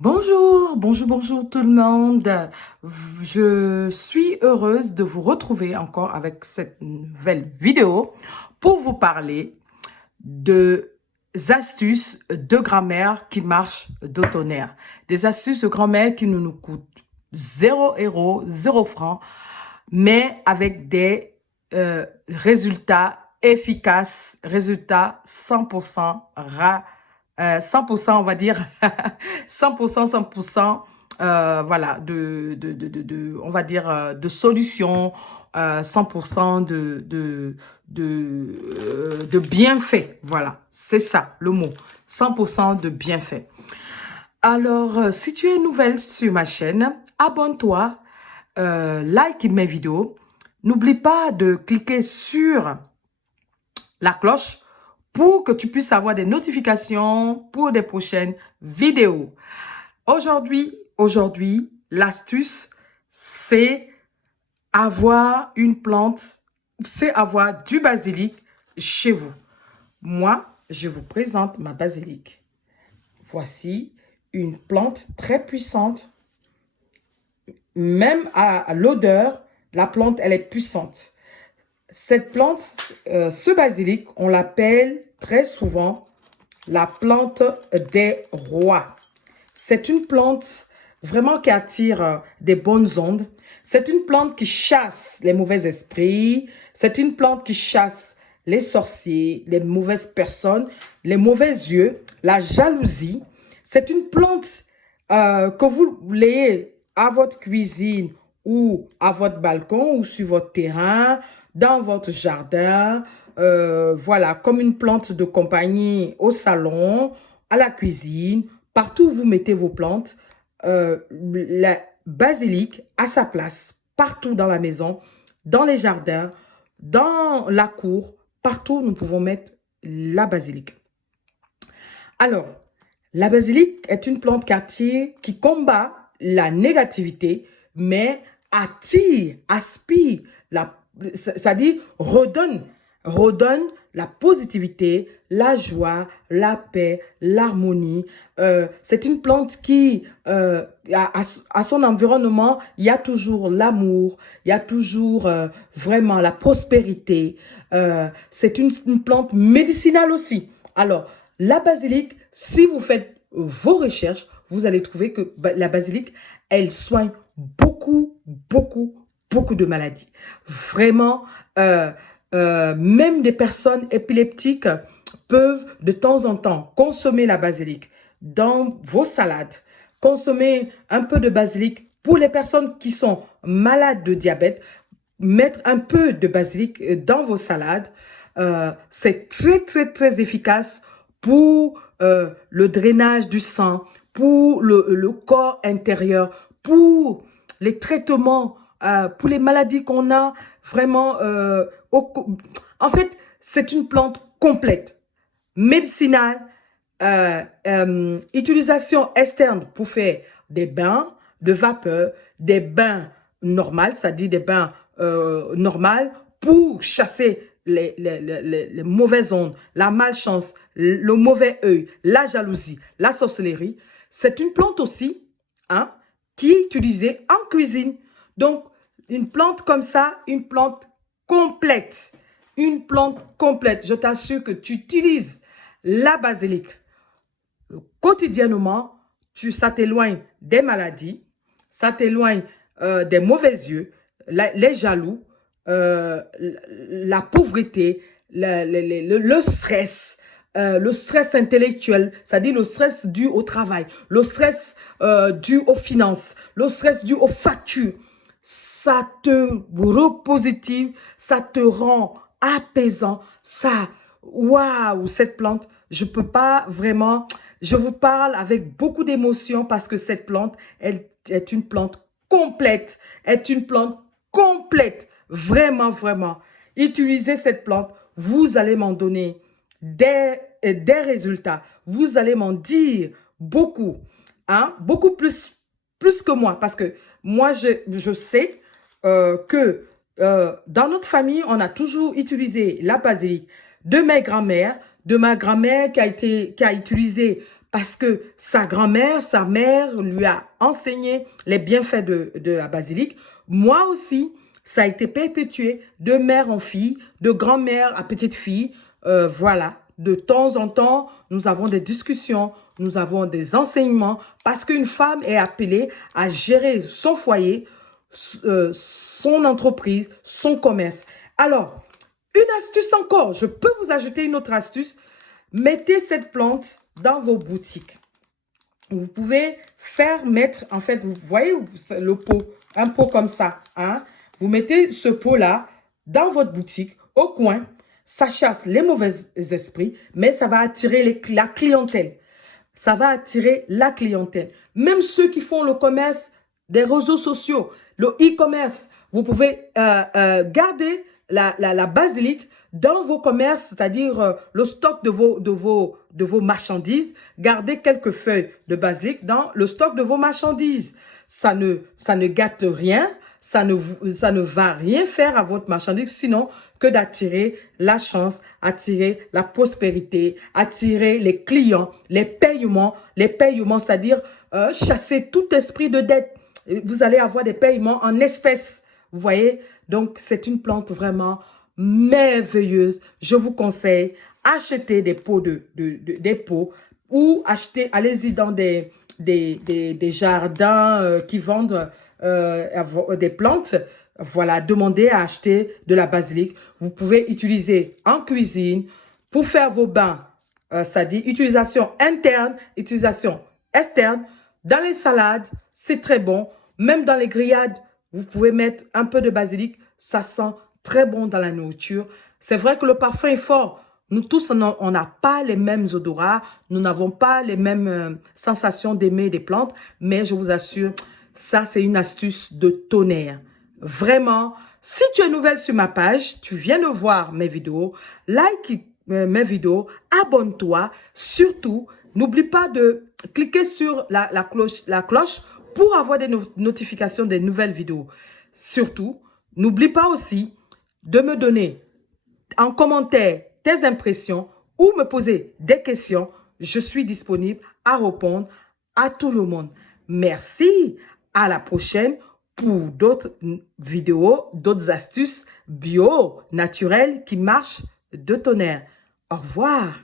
Bonjour, bonjour, bonjour tout le monde. Je suis heureuse de vous retrouver encore avec cette nouvelle vidéo pour vous parler de astuces de grammaire qui marchent de tonnerre. Des astuces de grammaire qui ne nous coûtent 0 €, 0 francs, mais avec des résultats efficaces, résultats 100% 100%, on va dire, 100%, 100%, voilà, on va dire, de solutions, 100% de bienfaits. Voilà, c'est ça le mot, 100% de bienfaits. Alors, si tu es nouvelle sur ma chaîne, abonne-toi, like mes vidéos. N'oublie pas de cliquer sur la cloche pour que tu puisses avoir des notifications pour des prochaines vidéos. Aujourd'hui, l'astuce, c'est avoir une plante, c'est avoir du basilic chez vous. Moi, je vous présente ma basilic. Voici une plante très puissante. Même à l'odeur, la plante, elle est puissante. Cette plante, ce basilic, on l'appelle très souvent la plante des rois. C'est une plante vraiment qui attire des bonnes ondes. C'est une plante qui chasse les mauvais esprits. C'est une plante qui chasse les sorciers, les mauvaises personnes, les mauvais yeux, la jalousie. C'est une plante que vous l'ayez à votre cuisine ou à votre balcon ou sur votre terrain, dans votre jardin, voilà, comme une plante de compagnie au salon, à la cuisine, partout où vous mettez vos plantes, la basilic a sa place partout dans la maison, dans les jardins, dans la cour, partout nous pouvons mettre la basilic. Alors, la basilic est une plante qui attire, qui combat la négativité, mais attire, aspire, c'est-à-dire redonne la positivité, la joie, la paix, l'harmonie. C'est une plante qui, à son environnement, il y a toujours l'amour, il y a toujours vraiment la prospérité. C'est une plante médicinale aussi. Alors, la basilic, si vous faites vos recherches, vous allez trouver que la basilic, elle soigne beaucoup, beaucoup, beaucoup de maladies. Vraiment, même des personnes épileptiques peuvent de temps en temps consommer la basilic dans vos salades. Consommer un peu de basilic pour les personnes qui sont malades de diabète. Mettre un peu de basilic dans vos salades. C'est très, très, très efficace pour le drainage du sang, pour le corps intérieur, pour les traitements, pour les maladies qu'on a, vraiment, en fait, c'est une plante complète, médicinale, utilisation externe pour faire des bains de vapeur, des bains normaux, c'est-à-dire des bains normaux pour chasser les mauvaises ondes, la malchance, le mauvais œil, la jalousie, la sorcellerie. C'est une plante aussi, hein, qui est utilisée en cuisine. Donc, une plante comme ça, une plante complète. Une plante complète. Je t'assure que tu utilises la basilic quotidiennement, ça t'éloigne des maladies, ça t'éloigne des mauvais yeux, les jaloux, la pauvreté, le stress intellectuel, c'est-à-dire le stress dû au travail, le stress dû aux finances, le stress dû aux factures. Ça te repositive, ça te rend apaisant, ça, waouh, cette plante, je peux pas vraiment, je vous parle avec beaucoup d'émotion parce que cette plante, elle est une plante complète, est une plante complète, vraiment, vraiment. Utilisez cette plante, vous allez m'en donner des résultats, vous allez m'en dire beaucoup, hein, beaucoup plus que moi parce que moi, je sais que dans notre famille, on a toujours utilisé la basilic de mes grands-mères, de ma grand-mère qui a utilisé parce que sa grand-mère, sa mère lui a enseigné les bienfaits de la basilic. Moi aussi, ça a été perpétué de mère en fille, de grand-mère à petite fille. Voilà, de temps en temps, nous avons des discussions, nous avons des enseignements, parce qu'une femme est appelée à gérer son foyer, son entreprise, son commerce. Alors, une astuce encore, je peux vous ajouter une autre astuce. Mettez cette plante dans vos boutiques. Vous pouvez faire mettre, en fait, vous voyez le pot, un pot comme ça. Hein? Vous mettez ce pot-là dans votre boutique, au coin. Ça chasse les mauvais esprits, mais ça va attirer la clientèle. Ça va attirer la clientèle. Même ceux qui font le commerce des réseaux sociaux, le e-commerce, vous pouvez garder la basilic dans vos commerces, c'est-à-dire le stock de vos marchandises. Gardez quelques feuilles de basilic dans le stock de vos marchandises. Ça ne gâte rien, ça ne va rien faire à votre marchandise, sinon que d'attirer la chance, attirer la prospérité, attirer les clients, les paiements, c'est-à-dire chasser tout esprit de dette. Vous allez avoir des paiements en espèces, vous voyez. Donc, c'est une plante vraiment merveilleuse. Je vous conseille, achetez des pots, des pots ou allez-y dans des jardins qui vendent des plantes. Voilà, demandez à acheter de la basilic. Vous pouvez utiliser en cuisine pour faire vos bains. C'est-à-dire utilisation interne, utilisation externe. Dans les salades, c'est très bon. Même dans les grillades, vous pouvez mettre un peu de basilic. Ça sent très bon dans la nourriture. C'est vrai que le parfum est fort. Nous tous, on n'a pas les mêmes odorats. Nous n'avons pas les mêmes sensations d'aimer des plantes. Mais je vous assure, ça, c'est une astuce de tonnerre. Vraiment, si tu es nouvelle sur ma page, tu viens de voir mes vidéos, like mes vidéos, abonne-toi. Surtout, n'oublie pas de cliquer sur la cloche pour avoir des notifications des nouvelles vidéos. Surtout, n'oublie pas aussi de me donner en commentaire tes impressions ou me poser des questions. Je suis disponible à répondre à tout le monde. Merci, à la prochaine pour d'autres vidéos, d'autres astuces bio, naturelles qui marchent de tonnerre. Au revoir.